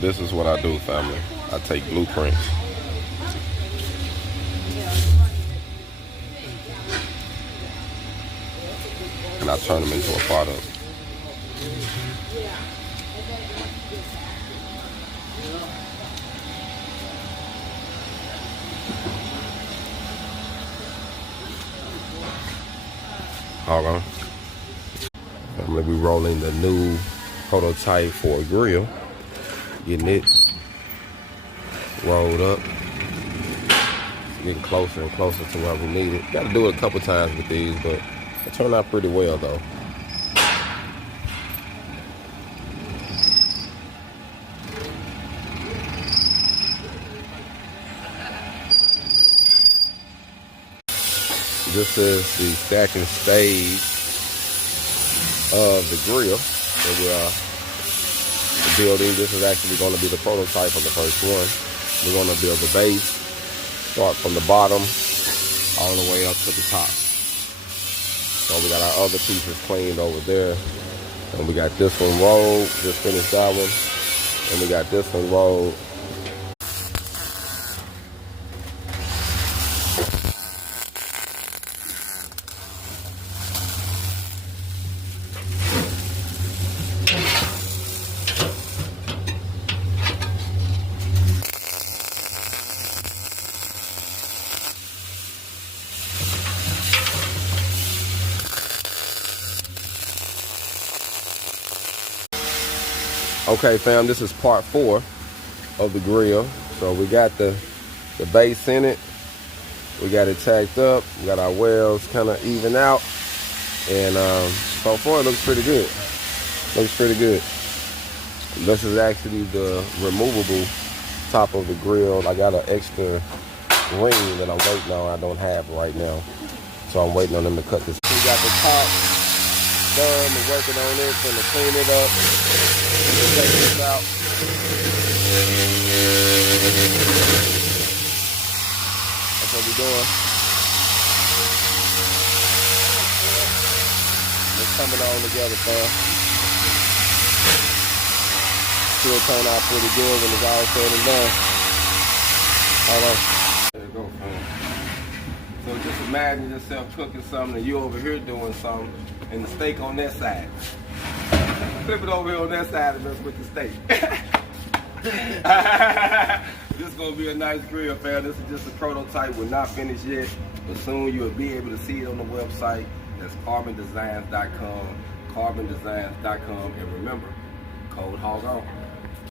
This is what I do, family. I take blueprints and I turn them into a product. Hold on. Family, we rolling the new prototype for a grill. Getting it rolled up. Getting closer and closer to where we need it. Got to do it a couple times with these, but it turned out pretty well though. This is the stacking stage of the grill that we are building. This is actually going to be the prototype of the first one. We're going to build the base, start from the bottom all the way up to the top. So we got our other pieces cleaned over there, and we got this one rolled. Just finished that one, and we got this one rolled. Okay, fam, this is part 4 of the grill. So we got the base in it. We got it tacked up. We got our welds kind of even out. And so far it looks pretty good. Looks pretty good. This is actually the removable top of the grill. I got an extra ring that I'm waiting on. I don't have right now. So I'm waiting on them to cut this. We got the top done. We're working on it. Gonna clean it up. Take this out. That's what we're doing. It's coming on together, fam. Should turn out pretty good when it's all said and done. Hold on. There you go, fam. So just imagine yourself cooking something and you over here doing something and the steak on that side. Flip it over here on that side and mess with the steak. This is going to be a nice grill, fam. This is just a prototype. We're not finished yet, but soon you'll be able to see it on the website. That's carbondesigns.com, carbondesigns.com. And remember, code HOG ON.